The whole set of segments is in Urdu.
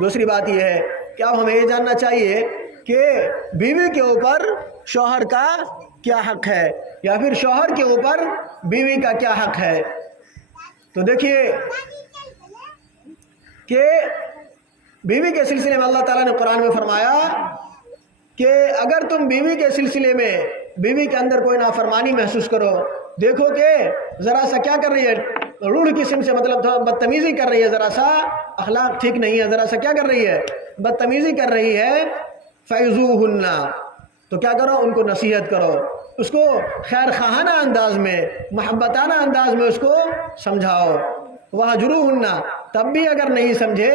دوسری بات یہ ہے کہ اب ہمیں یہ جاننا چاہیے کہ بیوی کے اوپر شوہر کا کیا حق ہے یا پھر شوہر کے اوپر بیوی کا کیا حق ہے۔ تو دیکھیے کہ بیوی کے سلسلے میں اللہ تعالیٰ نے قرآن میں فرمایا کہ اگر تم بیوی کے سلسلے میں بیوی کے اندر کوئی نافرمانی محسوس کرو، دیکھو کہ ذرا سا کیا کر رہی ہے، روڑ قسم سے مطلب بدتمیزی کر رہی ہے، ذرا سا اخلاق ٹھیک نہیں ہے، ذرا سا کیا کر رہی ہے، بدتمیزی کر رہی ہے، فَعِظُوهُنَّ، تو کیا کرو، ان کو نصیحت کرو، اس کو خیر خواہانہ انداز میں، محبتانہ انداز میں اس کو سمجھاؤ۔ وَهْجُرُوهُنَّ، تب بھی اگر نہیں سمجھے،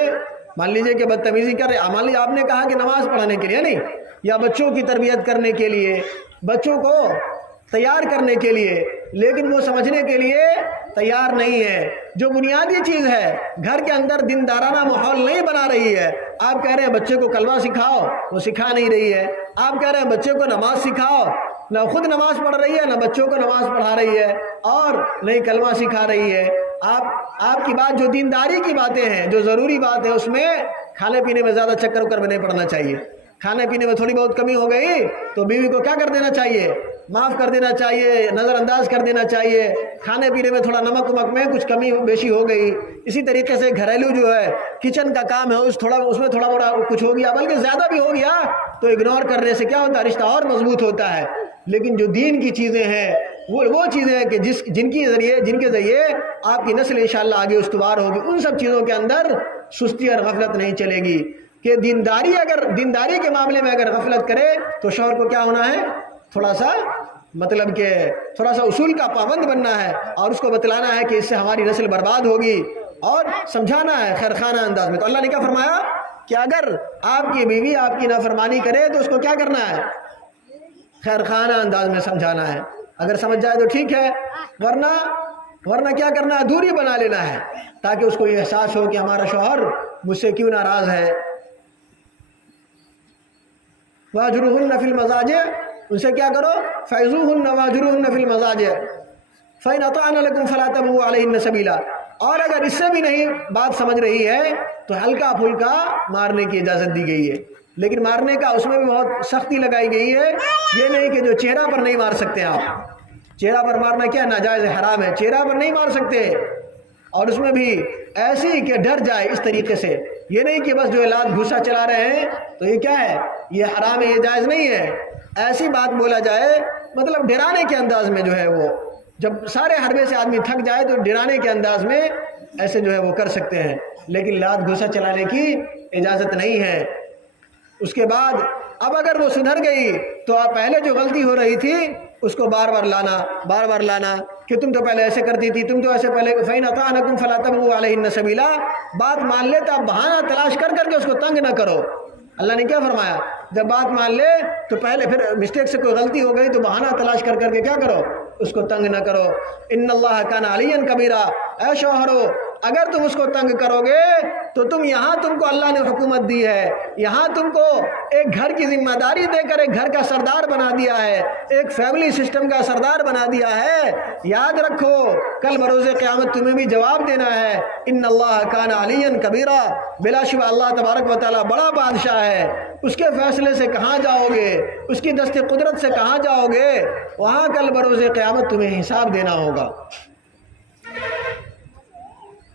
مان لیجئے کہ بدتمیزی کر رہے، مان لیجئے آپ نے کہا کہ نماز پڑھانے کے لیے نہیں، یا بچوں کی تربیت کرنے کے لیے، بچوں کو تیار کرنے کے لیے، لیکن وہ سمجھنے کے لیے تیار نہیں ہے، جو بنیادی چیز ہے گھر کے اندر دیندارانہ ماحول نہیں بنا رہی ہے۔ آپ کہہ رہے ہیں بچے کو کلمہ سکھاؤ، وہ سکھا نہیں رہی ہے۔ آپ کہہ رہے ہیں بچے کو نماز سکھاؤ، نہ خود نماز پڑھ رہی ہے، نہ بچوں کو نماز پڑھا رہی ہے، اور نہیں کلمہ سکھا رہی ہے۔ آپ کی بات جو دینداری کی باتیں ہیں، جو ضروری بات ہے، اس میں کھانے پینے میں زیادہ چکر وکر میں نہیں پڑنا چاہیے۔ کھانے پینے میں تھوڑی بہت کمی ہو گئی تو بیوی کو کیا کر دینا چاہیے، معاف کر دینا چاہیے، نظر انداز کر دینا چاہیے۔ کھانے پینے میں تھوڑا نمک ومک میں کچھ کمی بیشی ہو گئی، اسی طریقے سے گھریلو جو ہے کچن کا کام ہے، اس میں تھوڑا بڑا کچھ ہو گیا، بلکہ زیادہ بھی ہو گیا تو اگنور کرنے سے کیا ہوتا ہے، رشتہ اور مضبوط ہوتا ہے۔ لیکن جو دین کی چیزیں ہیں وہ چیزیں ہیں کہ جن کے ذریعے آپ کی نسل انشاءاللہ آگے استوار ہوگی، ان سب چیزوں کے اندر سستی اور غفلت نہیں چلے گی۔ کہ دینداری کے معاملے میں اگر غفلت کرے تو شوہر کو کیا ہونا ہے، تھوڑا سا مطلب کہ تھوڑا سا اصول کا پابند بننا ہے، اور اس کو بتلانا ہے کہ اس سے ہماری نسل برباد ہوگی، اور سمجھانا ہے خیر خانہ انداز میں۔ تو اللہ نے کیا فرمایا کہ اگر آپ کی بیوی آپ کی نافرمانی کرے تو اس کو کیا کرنا ہے، خیر خانہ انداز میں سمجھانا ہے۔ اگر سمجھ جائے تو ٹھیک ہے، ورنہ کیا کرنا ہے، دوری بنا لینا ہے، تاکہ اس کو یہ احساس ہو کہ ہمارا شوہر مجھ سے کیوں ناراض ہے۔ واجروہن فی المضاجع، ان سے کیا کرو، فعظوہن واجروہن فی المضاجع فإن أطعن لكم فلا تبغوا علیہن سبیلا، اور اگر اس سے بھی نہیں بات سمجھ رہی ہے تو ہلکا پھلکا مارنے کی اجازت دی گئی ہے، لیکن مارنے کا اس میں بھی بہت سختی لگائی گئی ہے۔ یہ نہیں کہ جو چہرہ پر نہیں مار سکتے، آپ چہرہ پر مارنا کیا ناجائز حرام ہے، چہرہ پر نہیں مار سکتے، اور اس میں بھی ایسی کہ ڈر جائے اس طریقے سے، یہ نہیں کہ بس جو لات گھوسا چلا رہے ہیں تو یہ کیا ہے، یہ حرام ہے، یہ جائز نہیں ہے۔ ایسی بات بولا جائے مطلب ڈرانے کے انداز میں جو ہے، وہ جب سارے حربے سے آدمی تھک جائے تو ڈرانے کے انداز میں ایسے جو ہے وہ کر سکتے ہیں، لیکن لات گھوسا چلانے کی اجازت نہیں ہے۔ اس کے بعد اب اگر وہ سدھر گئی تو آپ پہلے جو غلطی ہو رہی تھی اس کو بار بار لانا کہ تم تو پہلے ایسے کرتی تھی، تم تو ایسے پہلے، فَإِنْ أَطَعْنَكُمْ فَلَا تَبْغُوا عَلَيْهِنَّ سَبِيلًا، بات مان لے تو آپ بہانہ تلاش کر کے اس کو تنگ نہ کرو۔ اللہ نے کیا فرمایا، جب بات مان لے تو پہلے پھر مسٹیک سے کوئی غلطی ہو گئی تو بہانہ تلاش کر کے کیا کرو، اس کو تنگ نہ کرو۔ ان اللہ کان علیا کبیرا، اے شوہرو اگر تم اس کو تنگ کرو گے تو تم کو اللہ نے حکومت دی ہے، یہاں تم کو ایک گھر کی ذمہ داری دے کر ایک گھر کا سردار بنا دیا ہے، ایک فیملی سسٹم کا سردار بنا دیا ہے۔ یاد رکھو کل بروز قیامت تمہیں بھی جواب دینا ہے۔ ان اللہ کان علیا کبیرا، بلا شبہ اللہ تبارک و تعالیٰ بڑا بادشاہ ہے، اس کے فیصلے سے کہاں جاؤ گے، اس کی دست قدرت سے کہاں جاؤ گے، وہاں کل بروز قیامت تمہیں حساب دینا ہوگا۔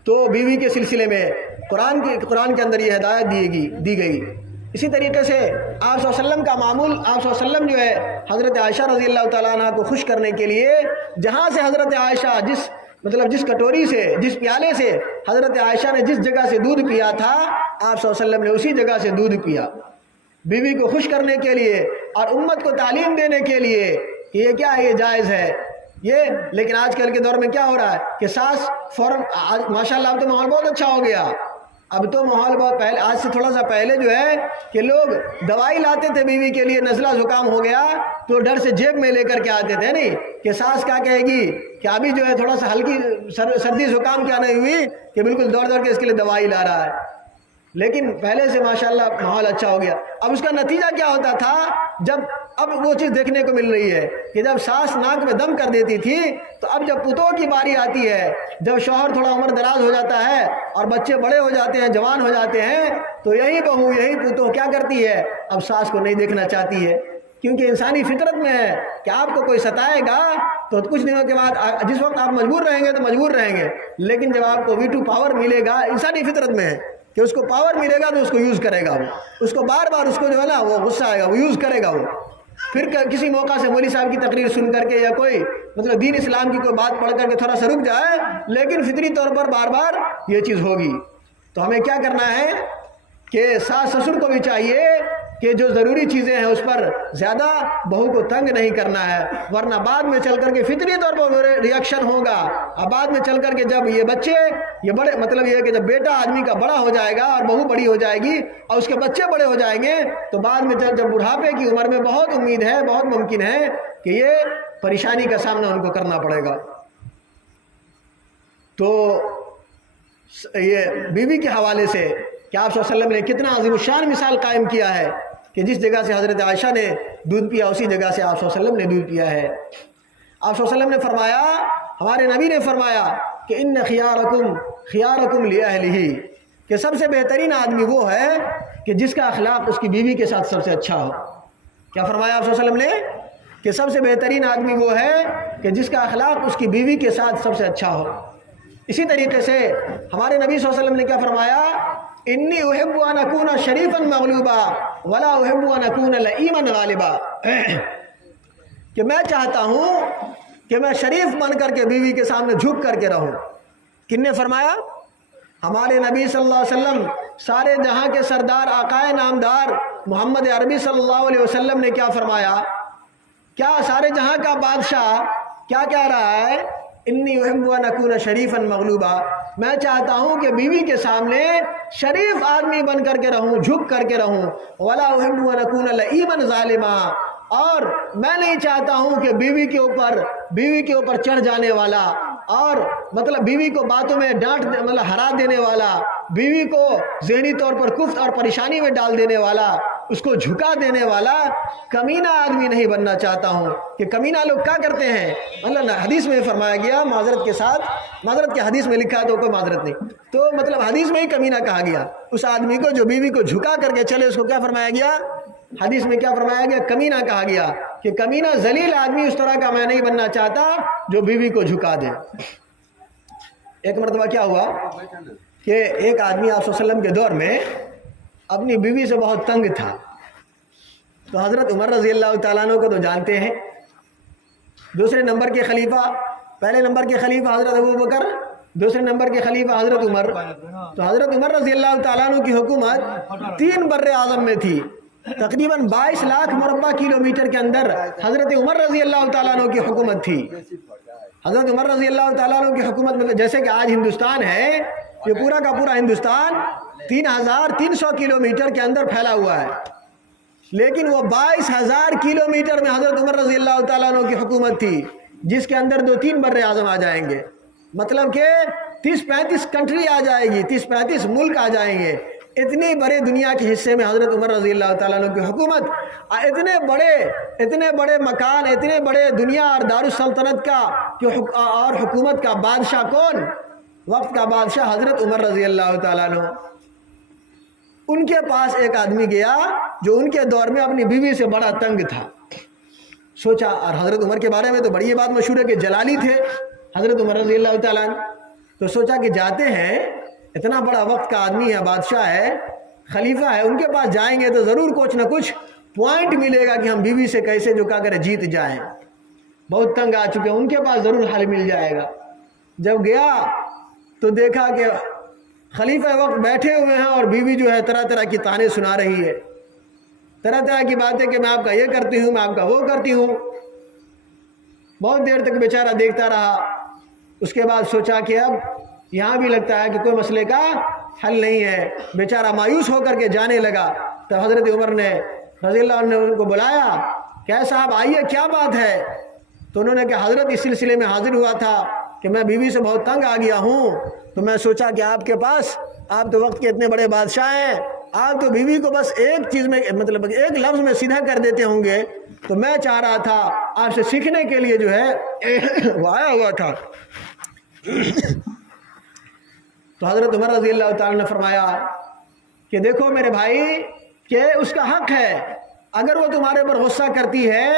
تو بیوی کے سلسلے میں قرآن کے اندر یہ ہدایت دی گئی۔ اسی طریقے سے آپ صلی اللہ علیہ وسلم کا معمول، آپ صلی اللہ علیہ وسلم جو ہے حضرت عائشہ رضی اللہ تعالیٰ عنہ کو خوش کرنے کے لیے، جہاں سے حضرت عائشہ جس کٹوری سے، جس پیالے سے حضرت عائشہ نے جس جگہ سے دودھ پیا تھا، آپ صلی اللہ علیہ وسلم نے اسی جگہ سے دودھ پیا، بیوی کو خوش کرنے کے لیے اور امت کو تعلیم دینے کے لیے کہ یہ کیا ہے، یہ جائز ہے یہ۔ لیکن آج کل کے دور میں کیا ہو رہا ہے کہ ساس فوراً، ماشاءاللہ اب تو ماحول بہت اچھا ہو گیا، اب تو ماحول بہت پہلے، آج سے تھوڑا سا پہلے جو ہے کہ لوگ دوائی لاتے تھے بیوی کے لیے، نزلہ زکام ہو گیا تو ڈر سے جیب میں لے کر کے آتے تھے، نہیں کہ ساس کیا کہے گی کہ ابھی جو ہے تھوڑا سا ہلکی سردی زکام کیا نہیں ہوئی کہ بالکل دوڑ کے اس کے لیے دوائی لا رہا ہے۔ لیکن پہلے سے ماشاءاللہ ماحول اچھا ہو گیا۔ اب اس کا نتیجہ کیا ہوتا تھا، جب اب وہ چیز دیکھنے کو مل رہی ہے کہ جب ساس ناک میں دم کر دیتی تھی تو اب جب پتوں کی باری آتی ہے، جب شوہر تھوڑا عمر دراز ہو جاتا ہے اور بچے بڑے ہو جاتے ہیں، جوان ہو جاتے ہیں، تو یہی بہو یہی پتوں کیا کرتی ہے، اب ساس کو نہیں دیکھنا چاہتی ہے، کیونکہ انسانی فطرت میں ہے کہ آپ کو کوئی ستائے گا تو کچھ دنوں کے بعد جس وقت آپ مجبور رہیں گے تو مجبور رہیں گے، لیکن جب آپ کو ویٹو پاور ملے گا، انسانی فطرت میں ہے کہ اس کو پاور ملے گا تو اس کو یوز کرے گا، وہ اس کو بار بار اس کو جو ہے نا وہ غصہ آئے گا، وہ یوز کرے گا، وہ پھر کسی موقع سے مولوی صاحب کی تقریر سن کر کے یا کوئی مطلب دین اسلام کی کوئی بات پڑھ کر کے تھوڑا سا رک جائے، لیکن فطری طور پر بار بار یہ چیز ہوگی۔ تو ہمیں کیا کرنا ہے کہ ساس سسر کو بھی چاہیے کہ جو ضروری چیزیں ہیں اس پر زیادہ بہو کو تنگ نہیں کرنا ہے، ورنہ بعد میں چل کر کے فطری طور پر ریئیکشن ہوگا، اور بعد میں چل کر کے جب یہ بچے یہ بڑے مطلب یہ ہے کہ جب بیٹا آدمی کا بڑا ہو جائے گا اور بہو بڑی ہو جائے گی اور اس کے بچے بڑے ہو جائیں گے تو بعد میں جب بڑھاپے کی عمر میں بہت امید ہے، بہت ممکن ہے کہ یہ پریشانی کا سامنا ان کو کرنا پڑے گا۔ تو یہ بیوی کے حوالے سے کہ آپ صلی اللہ علیہ وسلم نے کتنا عظیم الشان مثال قائم کیا ہے کہ جس جگہ سے حضرت عائشہ نے دودھ پیا اسی جگہ سے آپ صلی اللہ علیہ وسلم نے دودھ پیا ہے۔ آپ صلی اللہ علیہ وسلم نے فرمایا، ہمارے نبی نے فرمایا کہ ان خیارکم لأہلہ، کہ سب سے بہترین آدمی وہ ہے کہ جس کا اخلاق اس کی بیوی کے ساتھ سب سے اچھا ہو۔ کیا فرمایا آپ صلی اللہ علیہ وسلم نے؟ کہ سب سے بہترین آدمی وہ ہے کہ جس کا اخلاق اس کی بیوی کے ساتھ سب سے اچھا ہو۔ اسی طریقے سے ہمارے نبی صلی اللہ علیہ وسلم نے کیا فرمایا، انی احب ان اکون شریفا مغلوبا ولا احب ان اکون لئیما غالبا، کہ میں چاہتا ہوں کہ میں شریف بن کر کے بیوی کے سامنے جھک کر کے رہوں۔ کن نے فرمایا؟ ہمارے نبی صلی اللہ علیہ وسلم، سارے جہاں کے سردار آقائے نامدار محمد عربی صلی اللہ علیہ وسلم نے کیا فرمایا؟ کیا سارے جہاں کا بادشاہ کیا کہہ رہا ہے؟ انی احب ان اکون شریفا مغلوبا، میں چاہتا ہوں کہ بیوی کے سامنے شریف آدمی بن کر کے رہوں، جھک کر کے رہوں، ولا احب ان اکون لئیما ظالما، اور میں نہیں چاہتا ہوں کہ بیوی کے اوپر چڑھ جانے والا اور مطلب بیوی کو باتوں میں ڈانٹ مطلب ہرا دینے والا، بیوی کو ذہنی طور پر کفر اور پریشانی میں ڈال دینے والا، اس کو جھکا دینے والا کمینہ آدمی نہیں بننا چاہتا ہوں۔ کہ کمینہ لوگ کیا کرتے ہیں، مطلب حدیث میں فرمایا گیا، معذرت کے حدیث میں لکھا ہے تو کوئی معذرت نہیں، تو مطلب حدیث میں ہی کمینہ کہا گیا اس آدمی کو جو بیوی کو جھکا کر کے چلے، اس کو کیا فرمایا گیا؟ حدیث میں کیا فرمایا گیا؟ کمینہ کہا گیا، کہ کمینہ ذلیل آدمی اس طرح کا میں نہیں بننا چاہتا جو بیوی کو جھکا دے۔ ایک مرتبہ کیا ہوا کہ ایک آدمی آپ صلی اللہ علیہ وسلم کے دور میں اپنی بیوی سے بہت تنگ تھا، تو حضرت عمر رضی اللہ تعالیٰ عنہ کو تو جانتے ہیں، دوسرے نمبر کے خلیفہ، پہلے نمبر کے خلیفہ حضرت ابوبکر، دوسرے نمبر کے خلیفہ حضرت عمر، تو حضرت عمر رضی اللہ تعالیٰ عنہ کی حکومت 3 بر اعظم میں تھی، تقریباً 22 لاکھ مربع کلومیٹر کے اندر حضرت عمر رضی اللہ تعالیٰ عنہ کی حکومت تھی۔ حضرت عمر رضی اللہ تعالیٰ عنہ کی حکومت میں جیسے کہ آج ہندوستان ہے، یہ پورا کا پورا ہندوستان 3300 کلومیٹر کے اندر پھیلا ہوا ہے، لیکن وہ 22,000 کلومیٹر میں حضرت عمر رضی اللہ تعالیٰ عنہ کی حکومت تھی، جس کے اندر 2-3 بر اعظم آ جائیں گے، مطلب کہ 30-35 کنٹری آ جائے گی، 30-35 ملک آ جائیں گے۔ اتنی بڑے دنیا کے حصے میں حضرت عمر رضی اللہ تعالیٰ عنہ کی حکومت، اتنے بڑے مکان، اتنے بڑے دنیا اور دارالسلطنت کا اور حکومت کا بادشاہ کون؟ وقت کا بادشاہ حضرت عمر رضی اللہ تعالیٰ عنہ۔ ان کے پاس ایک آدمی گیا جو ان کے دور میں اپنی بیوی سے بڑا تنگ تھا، سوچا، اور حضرت عمر کے بارے میں تو بڑی یہ بات مشہور ہے کہ جلالی تھے حضرت عمر رضی اللہ تعالیٰ عنہ، تو سوچا کہ جاتے ہیں، اتنا بڑا وقت کا آدمی ہے، بادشاہ ہے، خلیفہ ہے، ان کے پاس جائیں گے تو ضرور کچھ نہ کچھ پوائنٹ ملے گا کہ ہم بیوی سے کیسے جو کیا کرے جیت جائیں، بہت تنگ آ چکے ہیں، ان کے پاس ضرور حل مل جائے گا۔ جب گیا تو دیکھا کہ خلیفہ وقت بیٹھے ہوئے ہیں اور بیوی جو ہے طرح طرح کی تانے سنا رہی ہے، طرح طرح کی باتیں کہ میں آپ کا یہ کرتی ہوں، میں آپ کا وہ کرتی ہوں۔ بہت دیر تک بیچارہ دیکھتا رہا، اس کے بعد سوچا کہ اب یہاں بھی لگتا ہے کہ کوئی مسئلے کا حل نہیں ہے، بیچارہ مایوس ہو کر کے جانے لگا۔ تو حضرت عمر نے رضی اللہ عنہ نے ان کو بلایا کہ صاحب آئیے، کیا بات ہے؟ تو انہوں نے کہا حضرت اس سلسلے میں حاضر ہوا تھا کہ میں بیوی سے بہت تنگ آ گیا ہوں، تو میں سوچا کہ آپ کے پاس، آپ تو وقت کے اتنے بڑے بادشاہ ہیں، آپ تو بیوی کو بس ایک چیز میں مطلب ایک لفظ میں سیدھا کر دیتے ہوں گے. تو میں چاہ رہا تھا آپ سے سیکھنے کے لیے جو ہے وہ آیا ہوا تھا. تو حضرت عمر رضی اللہ تعالیٰ نے فرمایا کہ دیکھو میرے بھائی کہ اس کا حق ہے، اگر وہ تمہارے پر غصہ کرتی ہے،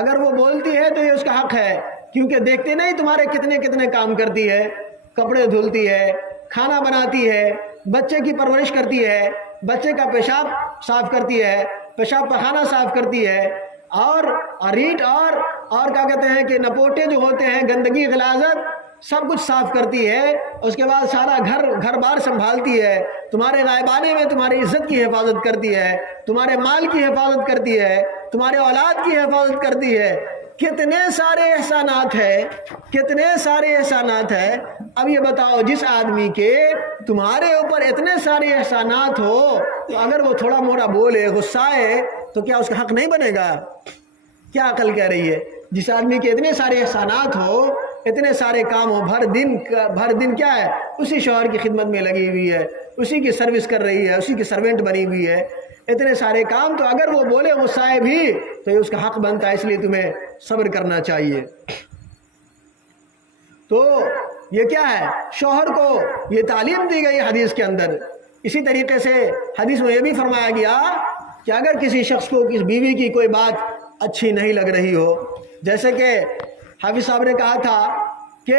اگر وہ بولتی ہے تو یہ اس کا حق ہے، کیونکہ دیکھتے نہیں تمہارے کتنے کتنے کام کرتی ہے، کپڑے دھلتی ہے، کھانا بناتی ہے، بچے کی پرورش کرتی ہے، بچے کا پیشاب صاف کرتی ہے، پیشاب پخانہ صاف کرتی ہے، اور ریٹ اور کیا کہتے ہیں کہ نپوٹے جو ہوتے ہیں، گندگی غلاظت سب کچھ صاف کرتی ہے. اس کے بعد سارا گھر بار سنبھالتی ہے، تمہارے غائبانے میں تمہاری عزت کی حفاظت کرتی ہے، تمہارے مال کی حفاظت کرتی ہے، تمہارے اولاد کی حفاظت کرتی ہے. کتنے سارے احسانات ہیں، کتنے سارے احسانات ہیں. اب یہ بتاؤ جس آدمی کے تمہارے اوپر اتنے سارے احسانات ہو تو اگر وہ تھوڑا موڑا بولے غصائے تو کیا اس کا حق نہیں بنے گا؟ کیا عقل کہہ رہی ہے؟ جس آدمی کے اتنے سارے احسانات ہو، اتنے سارے کام ہو، بھر دن کیا ہے اسی شوہر کی خدمت میں لگی ہوئی ہے، اسی کی سروس کر رہی ہے، اسی کی سرونٹ بنی ہوئی ہے، اتنے سارے کام، تو اگر وہ بولے غصائے بھی تو یہ اس کا حق بنتا ہے. اس لیے تمہیں صبر کرنا چاہیے. تو یہ کیا ہے؟ شوہر کو یہ تعلیم دی گئی حدیث کے اندر. اسی طریقے سے حدیث میں یہ بھی فرمایا گیا کہ اگر کسی شخص کو کسی بیوی کی کوئی بات اچھی نہیں لگ رہی ہو، جیسے کہ حافظ صاحب نے کہا تھا کہ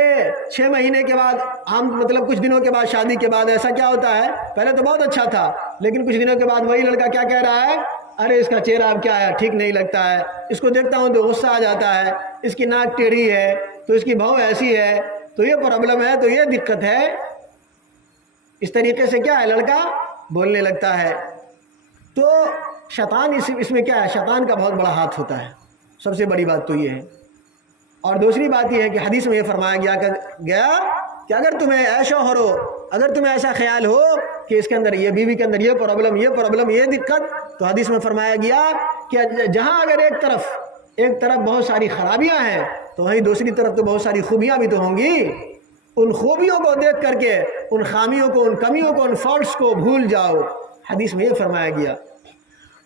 6 مہینے کے بعد مطلب کچھ دنوں کے بعد شادی کے بعد ایسا کیا ہوتا ہے، پہلے تو بہت اچھا تھا لیکن کچھ دنوں کے بعد وہی لڑکا کیا کہہ رہا ہے، ارے اس کا چہرہ اب کیا ہے، ٹھیک نہیں لگتا ہے، اس کو دیکھتا ہوں تو غصہ آ جاتا ہے، اس کی ناک ٹیڑھی ہے تو اس کی بہو ایسی ہے تو یہ پرابلم ہے تو یہ دقت ہے. اس طریقے سے کیا ہے لڑکا بولنے لگتا ہے. تو شیطان اس میں کیا ہے، شیطان کا بہت بڑا ہاتھ ہوتا ہے. سب سے بڑی بات تو یہ ہے. اور دوسری بات یہ ہے کہ حدیث میں یہ فرمایا گیا کہ اگر تمہیں ایسا ہو، اگر تمہیں ایسا خیال ہو کہ اس کے اندر یہ بیوی کے اندر یہ پرابلم یہ دقت، تو حدیث میں فرمایا گیا کہ جہاں اگر ایک طرف بہت ساری خرابیاں ہیں تو وہیں دوسری طرف تو بہت ساری خوبیاں بھی تو ہوں گی. ان خوبیوں کو دیکھ کر کے ان خامیوں کو، ان کمیوں کو، ان فالٹس کو بھول جاؤ. حدیث میں یہ فرمایا گیا.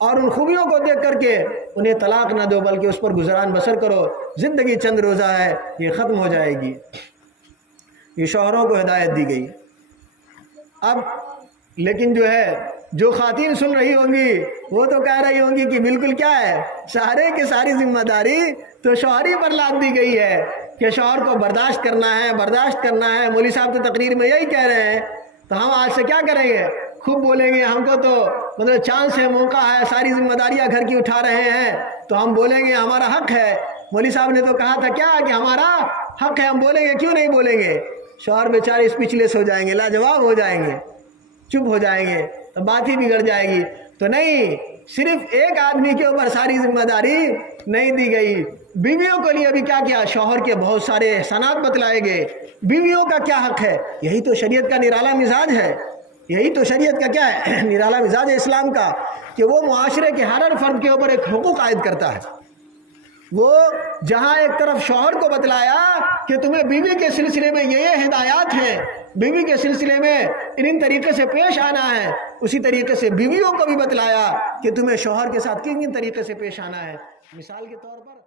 اور ان خوبیوں کو دیکھ کر کے انہیں طلاق نہ دو بلکہ اس پر گزران بسر کرو. زندگی چند روزہ ہے، یہ ختم ہو جائے گی. یہ شوہروں کو ہدایت دی گئی. اب لیکن جو خواتین سن رہی ہوں گی وہ تو کہہ رہی ہوں گی کہ بالکل کیا ہے، سارے کی ساری ذمہ داری تو شوہری پر لاد دی گئی ہے کہ شوہر کو برداشت کرنا ہے. مولوی صاحب تو تقریر میں یہی کہہ رہے ہیں، تو ہم آج سے کیا کریں گے، خوب بولیں گے. ہم کو تو مطلب چانس ہے، موقع ہے، ساری ذمہ داریاں گھر کی اٹھا رہے ہیں تو ہم بولیں گے ہمارا حق ہے. مولوی صاحب نے تو کہا تھا کیا کہ ہمارا حق ہے، ہم بولیں گے. کیوں نہیں بولیں گے؟ شوہر بیچارے اسپیچلیس ہو جائیں گے، لاجواب ہو جائیں گے، چپ ہو جائیں گے، تو بات ہی بگڑ جائے گی. تو نہیں، صرف ایک آدمی کے اوپر ساری ذمہ داری نہیں دی گئی. بیویوں کے لیے بھی کیا شوہر کے بہت سارے احسانات بتلائے گئے. بیویوں کا کیا حق ہے؟ یہی تو شریعت کا نرالا مزاج ہے. یہی تو شریعت کا کیا ہے، نرالا مزاج ہے اسلام کا، کہ وہ معاشرے کے ہر فرد کے اوپر ایک حقوق عائد کرتا ہے. وہ جہاں ایک طرف شوہر کو بتلایا کہ تمہیں بیوی کے سلسلے میں یہ ہدایات ہیں، بیوی کے سلسلے میں ان طریقے سے پیش آنا ہے، اسی طریقے سے بیویوں کو بھی بتلایا کہ تمہیں شوہر کے ساتھ کن طریقے سے پیش آنا ہے. مثال کے طور پر